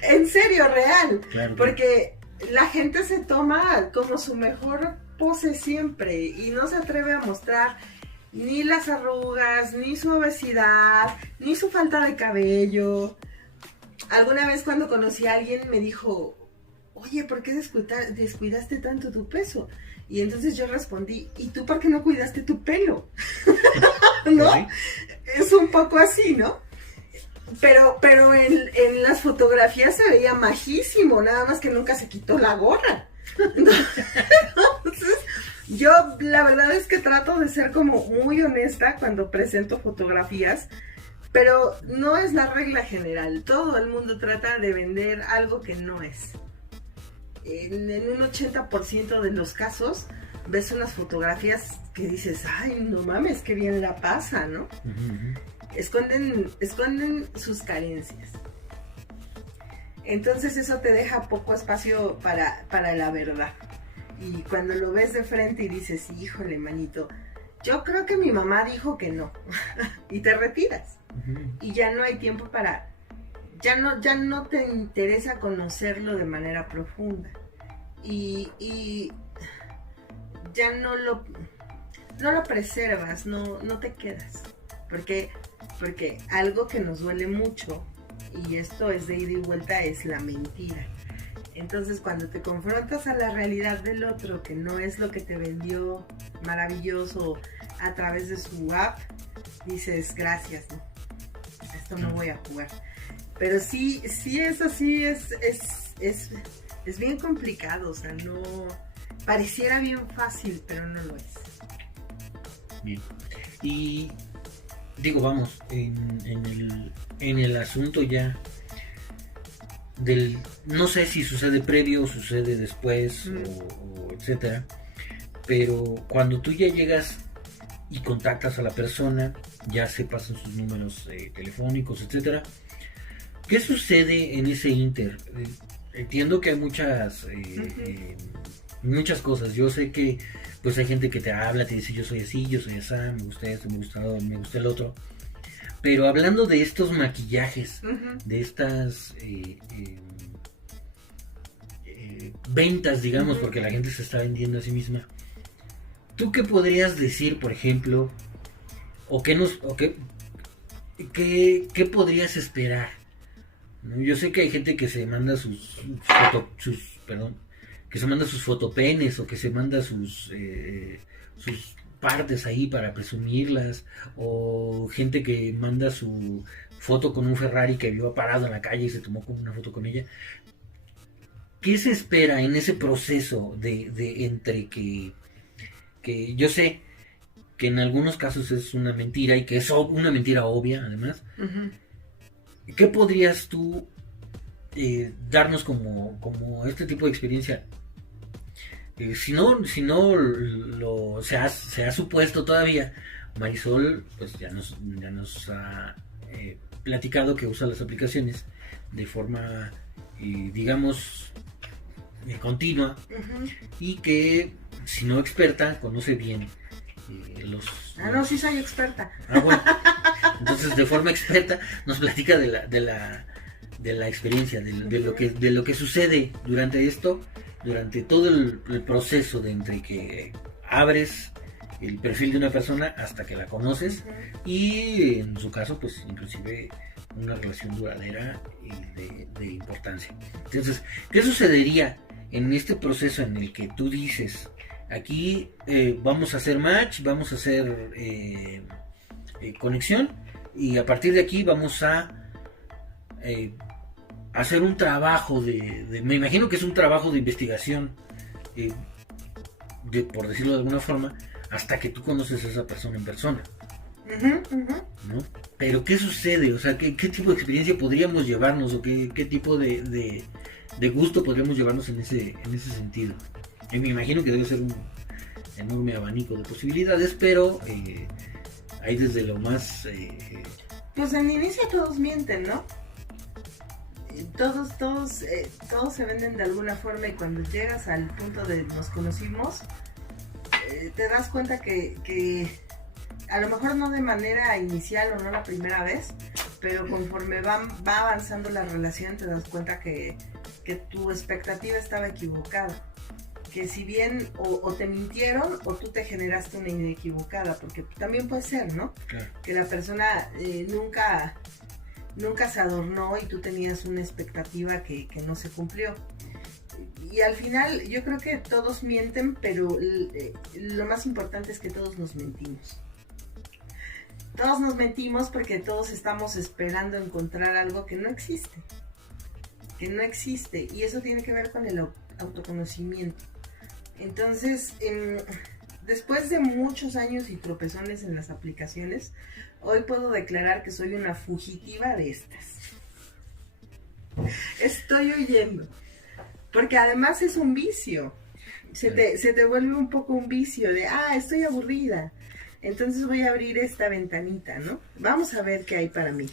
En serio, real. Claro. Porque la gente se toma como su mejor pose siempre y no se atreve a mostrar ni las arrugas, ni su obesidad, ni su falta de cabello. Alguna vez cuando conocí a alguien me dijo, oye, ¿por qué descuidaste tanto tu peso? Y entonces yo respondí, ¿y tú por qué no cuidaste tu pelo? ¿No? ¿Sí? Es un poco así, ¿no? Pero en las fotografías se veía majísimo, nada más que nunca se quitó la gorra. Entonces, yo la verdad es que trato de ser como muy honesta cuando presento fotografías, pero no es la regla general. Todo el mundo trata de vender algo que no es. En un 80% de los casos ves unas fotografías que dices, ay, no mames, qué bien la pasa, ¿no? Uh-huh. Esconden sus carencias. Entonces eso te deja poco espacio para la verdad. Y cuando lo ves de frente y dices, híjole, manito, yo creo que mi mamá dijo que no. Y te retiras. Uh-huh. Y ya no hay tiempo ya no te interesa conocerlo de manera profunda. Y ya no lo preservas, no te quedas. Porque algo que nos duele mucho, y esto es de ida y vuelta, es la mentira. Entonces cuando te confrontas a la realidad del otro, que no es lo que te vendió maravilloso a través de su app, dices, gracias, ¿no? Esto no voy a jugar. Pero sí es así, es bien complicado, o sea, no pareciera bien fácil, pero no lo es. Bien. Y digo, vamos, en el asunto ya del, no sé si sucede previo o sucede después o etcétera, pero cuando tú ya llegas y contactas a la persona, ya se pasan sus números telefónicos, etcétera, ¿qué sucede en ese inter? Entiendo que hay muchas cosas. Yo sé que pues hay gente que te habla, te dice yo soy así, yo soy así, me gusta esto, me gusta el otro. Pero hablando de estos maquillajes, de estas ventas, digamos, porque la gente se está vendiendo a sí misma, ¿tú qué podrías decir, por ejemplo, qué podrías esperar? Yo sé que hay gente que se manda que se manda sus fotopenes o que se manda sus partes ahí para presumirlas, o gente que manda su foto con un Ferrari que vio parado en la calle y se tomó como una foto con ella. ¿Qué se espera en ese proceso de entre que yo sé que en algunos casos es una mentira y que es una mentira obvia además? ¿Qué podrías tú darnos como este tipo de experiencia? Si no se ha supuesto todavía, Marisol pues ya nos ha platicado que usa las aplicaciones de forma digamos continua, y que si no experta conoce bien no, sí soy experta. Bueno, entonces de forma experta nos platica de la experiencia, de lo que sucede durante todo el proceso de entre que abres el perfil de una persona hasta que la conoces, y en su caso pues inclusive una relación duradera y de importancia. Entonces, ¿qué sucedería en este proceso en el que tú dices aquí vamos a hacer match, vamos a hacer conexión, y a partir de aquí vamos a hacer un trabajo me imagino que es un trabajo de investigación, por decirlo de alguna forma, hasta que tú conoces a esa persona en persona? ¿No? Pero ¿qué sucede? O sea, ¿qué tipo de experiencia podríamos llevarnos, o qué tipo de gusto podríamos llevarnos en ese sentido? Y me imagino que debe ser un enorme abanico de posibilidades, pero hay desde lo más... Pues en inicio todos mienten, ¿no? Todos se venden de alguna forma, y cuando llegas al punto de nos conocimos, te das cuenta que a lo mejor no de manera inicial o no la primera vez, pero conforme va avanzando la relación te das cuenta que tu expectativa estaba equivocada, que si bien o te mintieron o tú te generaste una inequivocada, porque también puede ser, ¿no? Claro. Que la persona nunca se adornó y tú tenías una expectativa que no se cumplió. Y al final yo creo que todos mienten, pero lo más importante es que todos nos mentimos. Todos nos mentimos porque todos estamos esperando encontrar algo que no existe. Y eso tiene que ver con el autoconocimiento. Entonces, después de muchos años y tropezones en las aplicaciones, hoy puedo declarar que soy una fugitiva de estas. Estoy huyendo. Porque además es un vicio. Se te vuelve un poco un vicio de, estoy aburrida. Entonces voy a abrir esta ventanita, ¿no? Vamos a ver qué hay para mí.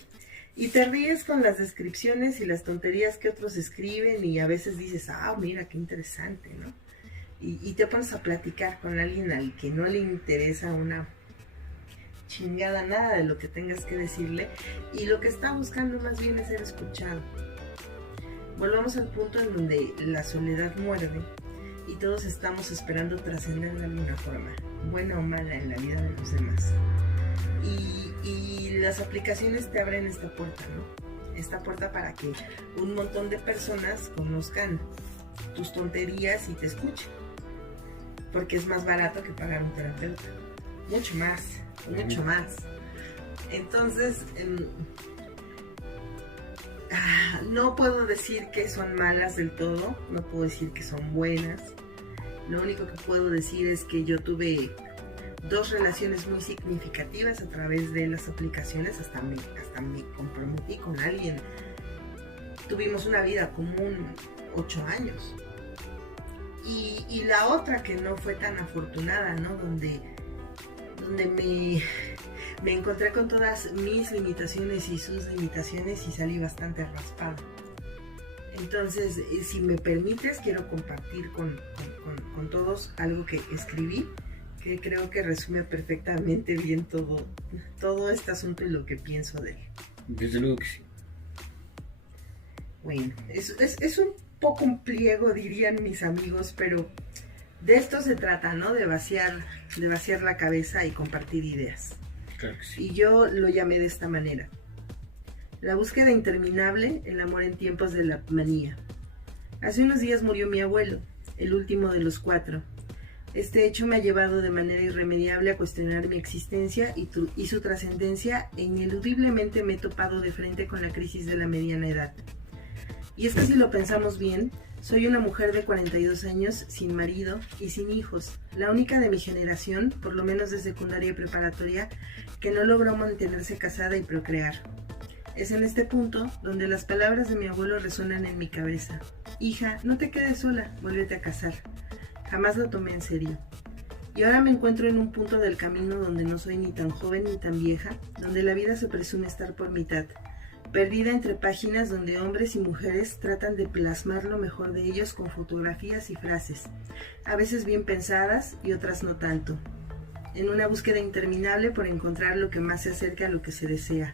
Y te ríes con las descripciones y las tonterías que otros escriben, y a veces dices, mira, qué interesante, ¿no? Y te pones a platicar con alguien al que no le interesa una chingada nada de lo que tengas que decirle, y lo que está buscando más bien es ser escuchado. Volvamos al punto en donde la soledad muerde y todos estamos esperando trascender de alguna forma, buena o mala, en la vida de los demás. Y las aplicaciones te abren esta puerta, ¿no? Esta puerta para que un montón de personas conozcan tus tonterías y te escuchen. Porque es más barato que pagar un terapeuta. Mucho más. Entonces, no puedo decir que son malas del todo, no puedo decir que son buenas. Lo único que puedo decir es que yo tuve 2 relaciones muy significativas a través de las aplicaciones, hasta me comprometí con alguien. Tuvimos una vida común 8 años. Y la otra que no fue tan afortunada, ¿no? Donde me encontré con todas mis limitaciones y sus limitaciones y salí bastante raspada. Entonces, si me permites, quiero compartir con todos algo que escribí, que creo que resume perfectamente bien todo este asunto y lo que pienso de él. Desde luego que sí. Bueno, es un poco un pliego, dirían mis amigos, pero de esto se trata, ¿no? De vaciar la cabeza y compartir ideas. Claro que sí. Y yo lo llamé de esta manera: la búsqueda interminable, el amor en tiempos de la manía. Hace unos días murió mi abuelo, el último de los 4. Este hecho me ha llevado de manera irremediable a cuestionar mi existencia y su trascendencia, e ineludiblemente me he topado de frente con la crisis de la mediana edad. Y es que si lo pensamos bien, soy una mujer de 42 años, sin marido y sin hijos, la única de mi generación, por lo menos de secundaria y preparatoria, que no logró mantenerse casada y procrear. Es en este punto donde las palabras de mi abuelo resuenan en mi cabeza: hija, no te quedes sola, vuélvete a casar. Jamás lo tomé en serio. Y ahora me encuentro en un punto del camino donde no soy ni tan joven ni tan vieja, donde la vida se presume estar por mitad, perdida entre páginas donde hombres y mujeres tratan de plasmar lo mejor de ellos con fotografías y frases, a veces bien pensadas y otras no tanto, en una búsqueda interminable por encontrar lo que más se acerca a lo que se desea,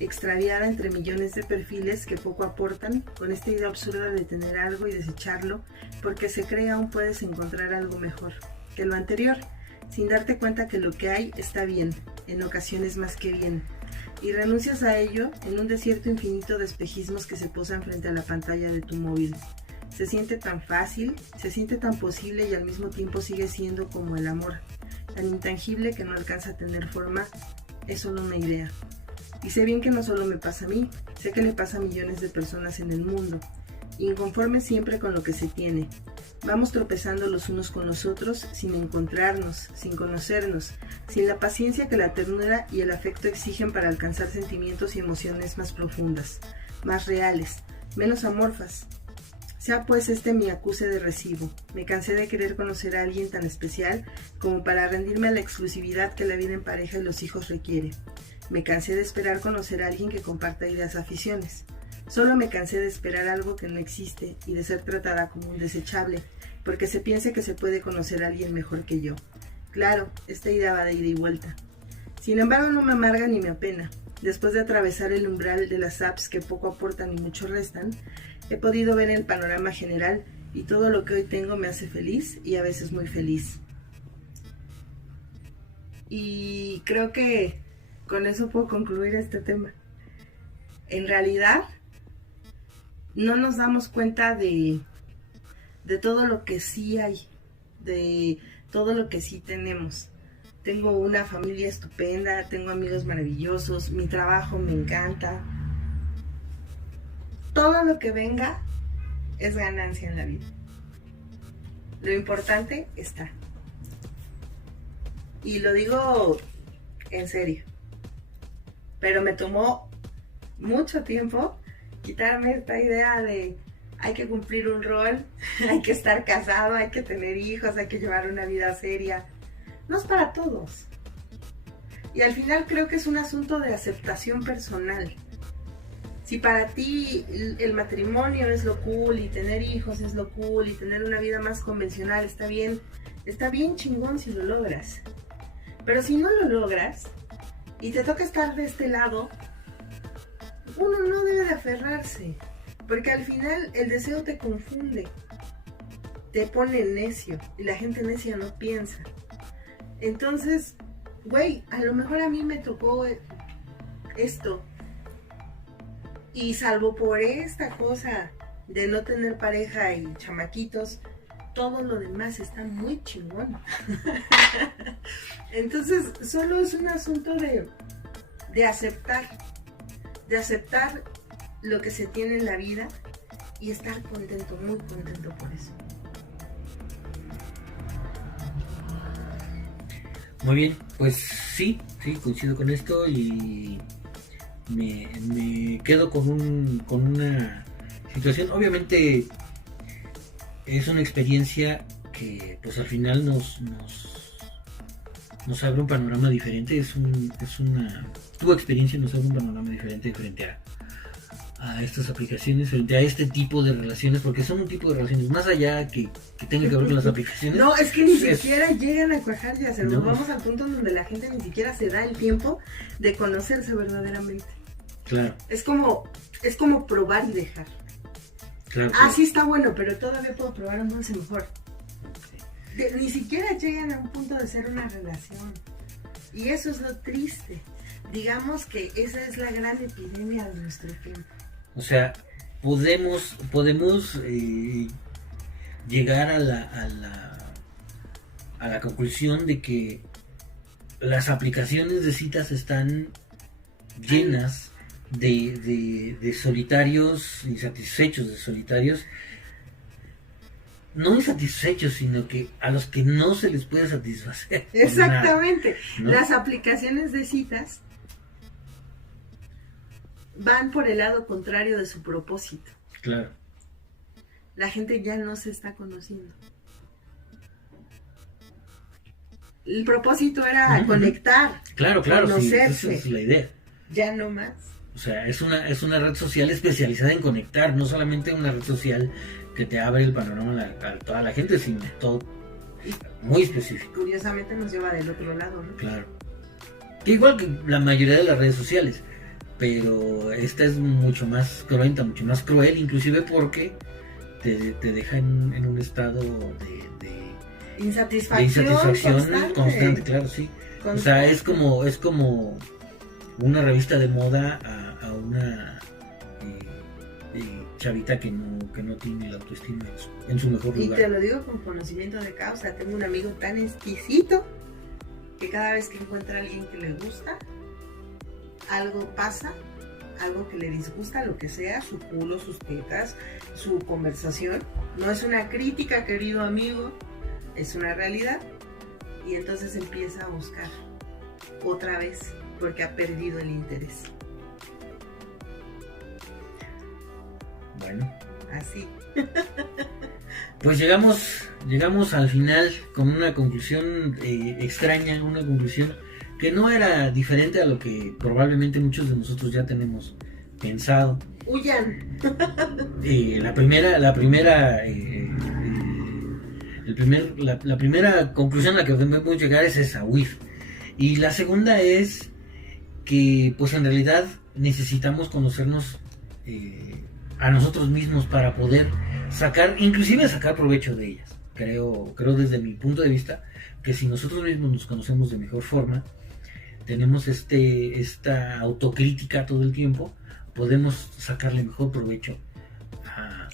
extraviada entre millones de perfiles que poco aportan, con esta idea absurda de tener algo y desecharlo, porque se cree aún puedes encontrar algo mejor que lo anterior, sin darte cuenta que lo que hay está bien, en ocasiones más que bien, y renuncias a ello en un desierto infinito de espejismos que se posan frente a la pantalla de tu móvil. Se siente tan fácil, se siente tan posible y al mismo tiempo sigue siendo como el amor, tan intangible que no alcanza a tener forma, es solo una idea. Y sé bien que no solo me pasa a mí, sé que le pasa a millones de personas en el mundo, inconformes siempre con lo que se tiene. Vamos tropezando los unos con los otros sin encontrarnos, sin conocernos, sin la paciencia que la ternura y el afecto exigen para alcanzar sentimientos y emociones más profundas, más reales, menos amorfas. Sea pues este mi acuse de recibo. Me cansé de querer conocer a alguien tan especial como para rendirme a la exclusividad que la vida en pareja y los hijos requiere. Me cansé de esperar conocer a alguien que comparta ideas o aficiones. Solo me cansé de esperar algo que no existe y de ser tratada como un desechable, porque se piense que se puede conocer a alguien mejor que yo. Claro, esta idea va de ida y vuelta. Sin embargo, no me amarga ni me apena. Después de atravesar el umbral de las apps que poco aportan y mucho restan, he podido ver el panorama general y todo lo que hoy tengo me hace feliz y a veces muy feliz. Y creo que con eso puedo concluir este tema. En realidad, no nos damos cuenta de todo lo que sí hay, de todo lo que sí tenemos. Tengo una familia estupenda, tengo amigos maravillosos, mi trabajo me encanta. Todo lo que venga es ganancia en la vida. Lo importante está. Y lo digo en serio. Pero me tomó mucho tiempo quitarme esta idea de hay que cumplir un rol, hay que estar casado, hay que tener hijos, hay que llevar una vida seria. No es para todos. Y al final creo que es un asunto de aceptación personal. Si para ti el matrimonio es lo cool y tener hijos es lo cool y tener una vida más convencional está bien chingón si lo logras. Pero si no lo logras y te toca estar de este lado, uno no debe de aferrarse, porque al final el deseo te confunde, te pone necio y la gente necia no piensa. Entonces, güey, a lo mejor a mí me tocó esto y salvo por esta cosa de no tener pareja y chamaquitos, todo lo demás está muy chingón. Entonces, solo es un asunto de aceptar lo que se tiene en la vida y estar contento, muy contento por eso. Muy bien, pues sí, coincido con esto y me quedo con una situación. Obviamente es una experiencia que pues al final nos abre un panorama diferente. Tu experiencia nos abre un panorama diferente frente a estas aplicaciones, frente a este tipo de relaciones, porque son un tipo de relaciones más allá que tenga que ver con las aplicaciones. No, es que ni siquiera llegan a cuajar, ya nos vamos al punto donde la gente ni siquiera se da el tiempo de conocerse verdaderamente. Claro. Es como probar y dejar. Claro. Sí está bueno, pero todavía puedo probar un dulce mejor. Ni siquiera llegan a un punto de ser una relación. Y eso es lo triste. Digamos que esa es la gran epidemia de nuestro tiempo. O sea, podemos llegar a la conclusión de que las aplicaciones de citas están llenas de solitarios insatisfechos, de solitarios no insatisfechos, sino que a los que no se les puede satisfacer. Exactamente. Nada, ¿no? Las aplicaciones de citas van por el lado contrario de su propósito. Claro. La gente ya no se está conociendo. El propósito era conectar. Claro, conocerse. Sí, esa es la idea. Ya no más. O sea, es una red social especializada en conectar, no solamente una red social que te abre el panorama a toda la gente, sino todo muy específico. Curiosamente nos lleva del otro lado, ¿no? Claro. Que igual que la mayoría de las redes sociales, pero esta es mucho más cruenta, mucho más cruel, inclusive porque te deja en un estado de insatisfacción constante, claro, sí. Constante. O sea, es como una revista de moda a una chavita que no tiene la autoestima en su mejor lugar. Y te lo digo con conocimiento de causa. Tengo un amigo tan exquisito que cada vez que encuentra a alguien que le gusta, algo pasa, algo que le disgusta, lo que sea, su culo, sus tetas, su conversación. No es una crítica, querido amigo, es una realidad. Y entonces empieza a buscar otra vez porque ha perdido el interés. Bueno. Así. Pues llegamos al final con una conclusión extraña, una conclusión que no era diferente a lo que probablemente muchos de nosotros ya tenemos pensado. Huyan. La primera conclusión a la que debemos llegar es esa, huir. Y la segunda es que pues en realidad necesitamos conocernos a nosotros mismos para poder sacar provecho de ellas. Creo desde mi punto de vista que si nosotros mismos nos conocemos de mejor forma, tenemos esta autocrítica todo el tiempo, podemos sacarle mejor provecho a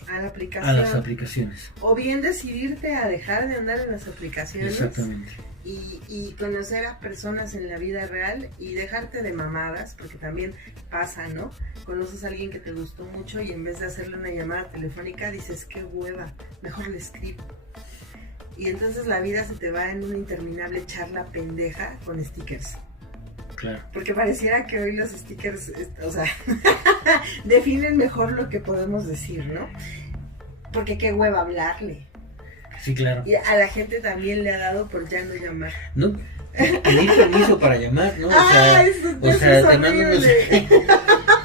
las aplicaciones. O bien decidirte a dejar de andar en las aplicaciones. Exactamente. Y conocer a personas en la vida real y dejarte de mamadas, porque también pasa, ¿no? Conoces a alguien que te gustó mucho y en vez de hacerle una llamada telefónica dices, qué hueva, mejor le escribo. Y entonces la vida se te va en una interminable charla pendeja con stickers. Claro. Porque pareciera que hoy los stickers, o sea, definen mejor lo que podemos decir, ¿no? Porque qué hueva hablarle. Sí, claro. Y a la gente también le ha dado por ya no llamar. No, pedir permiso para llamar, ¿no? Eso te mando unos...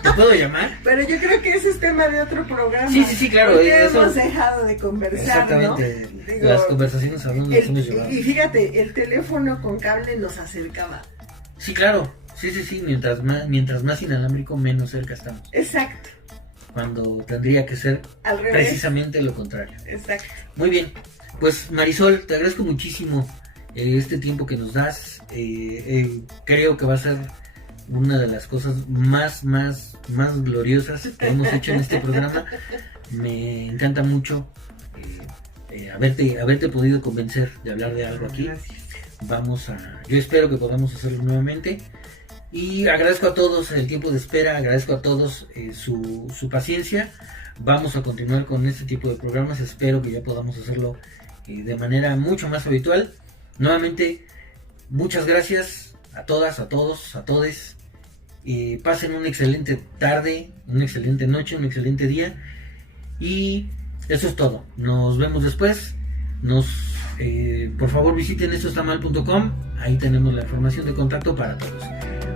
¿Te puedo llamar? Pero yo creo que ese es tema de otro programa. Sí, claro. Porque hemos dejado de conversar, exactamente, ¿no? Digo, las conversaciones a dónde nos hemos llevado. Y fíjate, el teléfono con cable nos acercaba. Sí, claro. Sí. Mientras más inalámbrico, menos cerca estamos. Exacto. Cuando tendría que ser al revés, precisamente lo contrario. Exacto. Muy bien. Pues Marisol, te agradezco muchísimo este tiempo que nos das. Creo que va a ser una de las cosas más gloriosas que hemos hecho en este programa. Me encanta mucho haberte podido convencer de hablar de algo aquí. Gracias. Yo espero que podamos hacerlo nuevamente. Y agradezco a todos el tiempo de espera, agradezco a todos su paciencia. Vamos a continuar con este tipo de programas. Espero que ya podamos hacerlo de manera mucho más habitual. Nuevamente, muchas gracias a todas, a todos, a todes. Pasen una excelente tarde, una excelente noche, un excelente día. Y eso es todo. Nos vemos después. Por favor visiten estoestamal.com. Ahí tenemos la información de contacto para todos.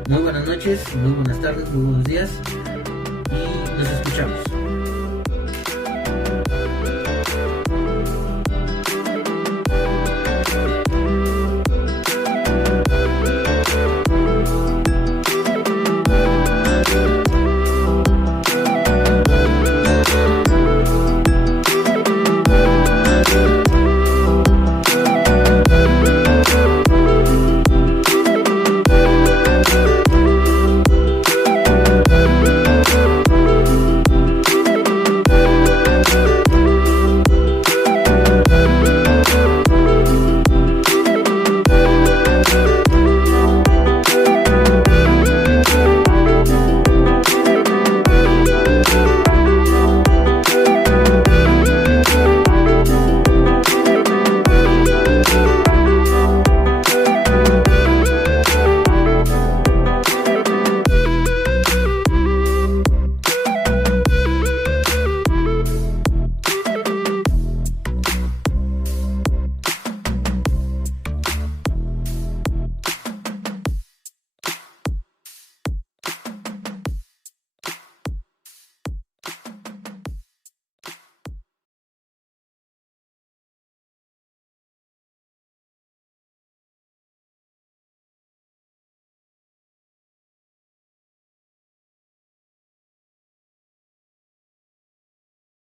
Muy buenas noches, muy buenas tardes, muy buenos días. Y nos escuchamos.